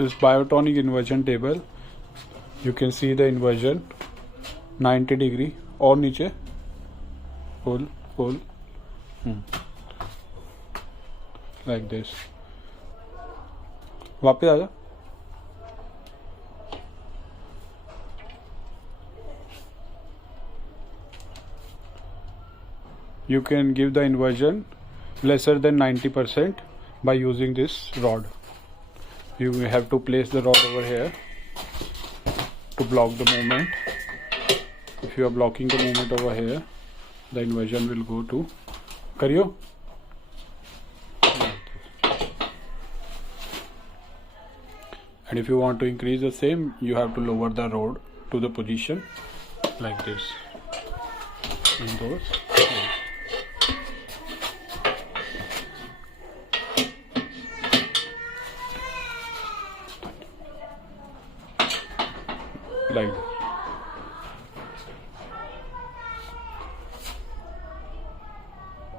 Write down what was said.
this Biotronix inversion table. You can see the inversion 90 degree और नीचे pull like this. वापस आ जा. You can give the inversion lesser than 90% by using this rod. You have to place the rod over here to block the movement. If you are blocking the movement over here, the inversion will go to करियो. And if you want to increase the same, you have to lower the rod to the position like this. And those. Like that.